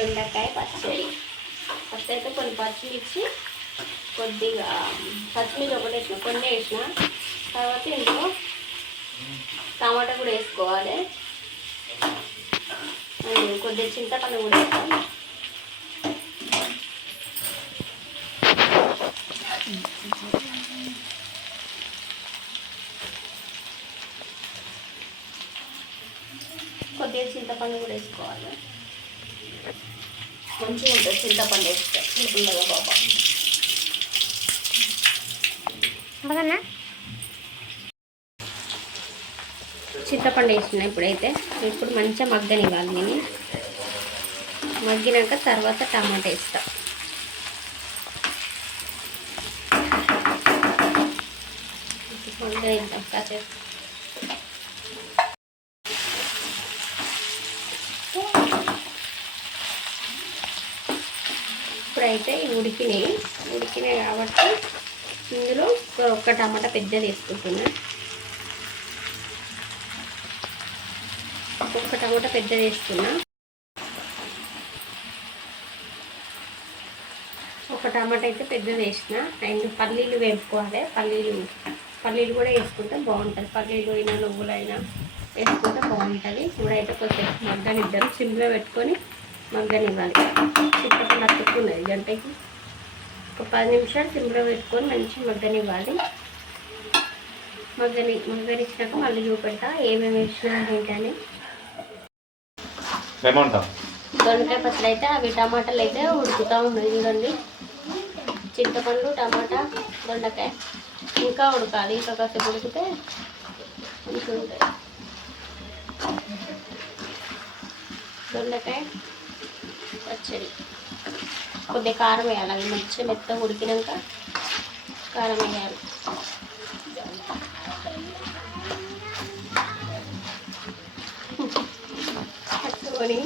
దొండకాయ పచ్చడి. ఫస్ట్ అయితే కొన్ని పచ్చిమిర్చి కొద్దిగా పచ్చిమిర్చి ఒకటి వేసిన కొన్ని వేసిన. తర్వాత ఇందులో టమాటా కూడా వేసుకోవాలి. కొద్దిగా చింతపండు కూడా వేసుకోవాలి. కొద్దిగా చింతపండు కూడా వేసుకోవాలి. మంచిగా ఉంటుంది చింతపండు వేస్తే. పుల్లగా బాబా చింతపండు వేసిన ఇప్పుడైతే. ఇప్పుడు మంచిగా మగ్గనివ్వాలి నేను. మగ్గినాక తర్వాత టమాటా వేస్తా. మగ్గనిద్దాం కాసేపు. ఇప్పుడైతే అయితే ఉడికినాయి. ఉడికినాయి కాబట్టి ఇందులో ఒక- ఒక్క టమాటా పెద్దది వేసుకుంటున్నా. ఒక్క టమాటా పెద్దది వేసుకున్నా. ఒక టమాటా అయితే పెద్దది వేసిన. అండ్ పల్లీలు వేపుకోవాలి. పల్లీలు పల్లీలు కూడా వేసుకుంటే బాగుంటుంది. పల్లీలు అయినా నువ్వులు అయినా వేసుకుంటే బాగుంటుంది. ఇప్పుడైతే కొంచెం మగ్గనిద్దాం. సిమ్లో పెట్టుకొని మగ్గనివ్వాలి చుట్టుపక్కల అతుక్కున్నది గంటకి ఒక పది నిమిషాలు సిమ్లో పెట్టుకొని మంచి మగ్గనివ్వాలి. మగ్గని మగ్గనిచ్చినాక మళ్ళీ చూపెడతా. ఏమేమి వేసినా ఏంటని దొండకాయ పచ్చడి అయితే అవి టమాటాలు అయితే ఉడుకుతూ ఉన్నాయి చూడండి. చింతపండు టమాటా దొండకాయ ఇంకా ఉడకాలి. ఇంకా కాసేపు ఉడికితే మంచిగా ఉంటుంది దొండకాయ పచ్చడి. కొద్దిగా కారం వేయాలి. అవి మంచిగా మెత్త ఉడికినాక కారం వేయాలి. పట్టుకొని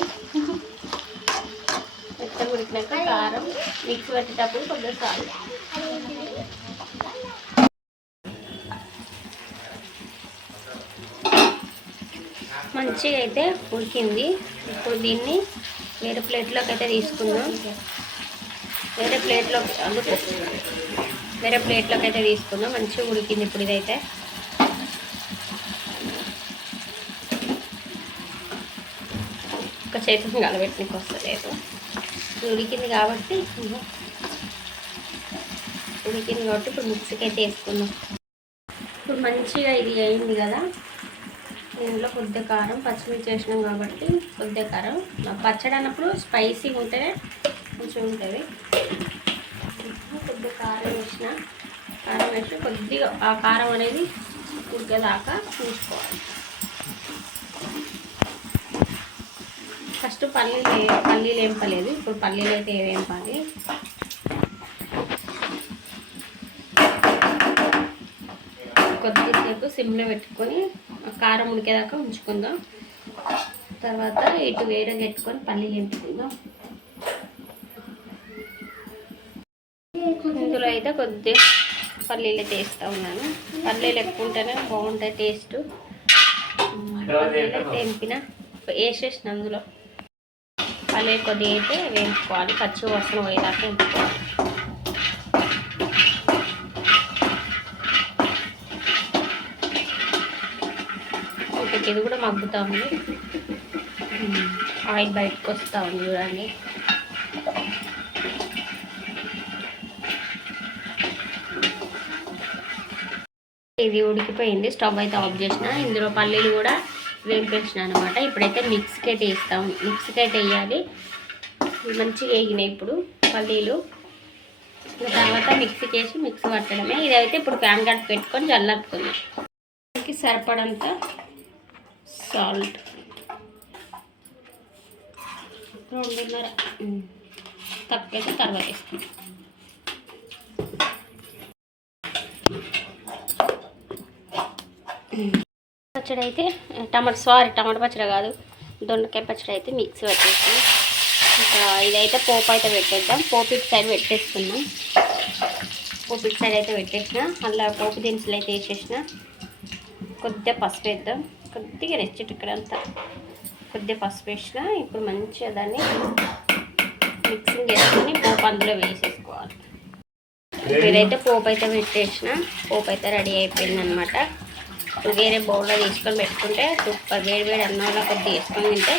మెత్త ఉడికినాక కారం మిక్స్ పెట్టేటప్పుడు కొద్దిగా కాదు మంచిగా అయితే ఉడికింది. ఇప్పుడు దీన్ని వేరే ప్లేట్లోకి అయితే తీసుకుందాం. వేరే ప్లేట్లో అందుకు వేరే ప్లేట్లోకి అయితే తీసుకుందాం. మంచిగా ఉడికింది ఇప్పుడు ఇదైతే. ఒక చేతిని కలబెట్టడానికి వస్తలేదు. ఉడికింది కాబట్టి ఉడికింది కాబట్టి ఇప్పుడు మిక్సీకి అయితే వేసుకుందాం. ఇప్పుడు మంచిగా ఇది అయింది కదా. దీనిలో కొద్ది కారం పచ్చిమిర్చి వేసినాం కాబట్టి కొద్దిగా కారం. పచ్చడి అన్నప్పుడు స్పైసీగా ఉంటేనే కొంచెం ఉంటుంది. కొద్ది కారం వేసిన కారం వేసి కొద్దిగా ఆ కారం అనేది ఉడికేదాకా చూసుకోవాలి. ఫస్ట్ పల్లీలు పల్లీలు ఏంపలేదు ఇప్పుడు పల్లీలు అయితే వేంపాలి కొద్దిసేపు సిమ్లో పెట్టుకొని కారం ఉడికేదాకా ఉంచుకుందాం. తర్వాత ఇటు వేరే పెట్టుకొని పల్లీలు వేపుకుందాం ఇందులో అయితే కొద్దిగా పల్లీలు అయితే వేస్తూ ఉన్నాను. పల్లీలు ఎక్కువ ఉంటేనే బాగుంటాయి టేస్ట్. పల్లీలు అయితే వేసేసిన అందులో. పల్లీలు కొద్దిగా అయితే వేయించుకోవాలి. పచ్చి వసన పోయేదాకా వేయించుకోవాలి మనకి ఇది కూడా మగ్గుతా ఉంది ఆయిల్ బయటకు వస్తూ ఉంది చూడండి. ఇది ఉడికిపోయింది. స్టవ్ అయితే ఆఫ్ చేసిన. ఇందులో పల్లీలు కూడా వేంపేసిన అనమాట ఇప్పుడైతే మిక్స్కి అయితే వేస్తాం మిక్స్కి అయితే వేయాలి మంచిగా వేగినాయి ఇప్పుడు పల్లీలు. తర్వాత మిక్సీకి వేసి మిక్సీ పట్టడమే. ఇదైతే ఇప్పుడు ప్యాన్ కార్డ్ పెట్టుకొని చల్లారుకుందాం దానికి సరిపడంత సాల్ట్. రెండున్నర. తక్కువైతే తర్వాత వేసుకుందాం. పచ్చడి అయితే టమాటా సారీ టమాటా పచ్చడి కాదు దొండకాయ పచ్చడి అయితే మిక్స్ పెట్టేసి ఇంకా ఇదైతే పోపు అయితే పెట్టేద్దాం. పోపు ఇటు సైడ్ పెట్టేసుకుందాం. పోపు ఇటు సైడ్ అయితే పెట్టేసిన. అలా పోపు దినుసులు అయితే వేసేసిన. కొద్దిగా పసుపు వేద్దాం. కొద్దిగా రెస్ట్ ఇక్కడ అంతా కొద్దిగా పసుపు వేసిన ఇప్పుడు మంచిగా దాన్ని మిక్సింగ్ చేసుకొని పోపు అందులో వేసేసుకోవాలి. ఇదైతే పోపు అయితే పెట్టేసిన పోపు అయితే రెడీ అయిపోయింది అనమాట ఇప్పుడు వేరే బౌల్లో తీసుకొని పెట్టుకుంటే సూపర్. వేడి వేడి అన్నంలో కొద్దిగా వేసుకొని తింటే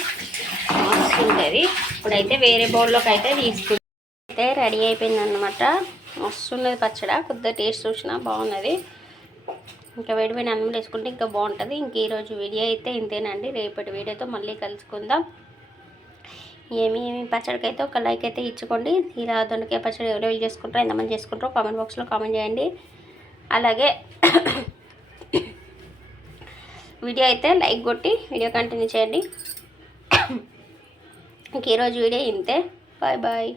మస్తు ఉంటుంది. ఇప్పుడైతే వేరే బౌల్లోకి అయితే తీసుకుంటే అయితే రెడీ అయిపోయింది అనమాట మస్తు ఉన్నది పచ్చడ. కొద్దిగా టేస్ట్ చూసినా బాగున్నది. ఇంకా వేడిపోయిన అన్నం వేసుకుంటే ఇంకా బాగుంటుంది. ఇంక ఈరోజు వీడియో అయితే ఇంతేనండి. రేపటి వీడియోతో మళ్ళీ కలుసుకుందాం. ఏమి ఏమి పచ్చడికి అయితే ఒక లైక్ అయితే ఇచ్చుకోండి. ఇలా దొండకాయ పచ్చడి ఎవరెవరు చేసుకుంటారో ఎంతమంది చేసుకుంటారో కామెంట్ బాక్స్లో కామెంట్ చేయండి. అలాగే వీడియో అయితే లైక్ కొట్టి వీడియో కంటిన్యూ చేయండి. ఇంక ఈరోజు వీడియో ఇంతే. Bye bye.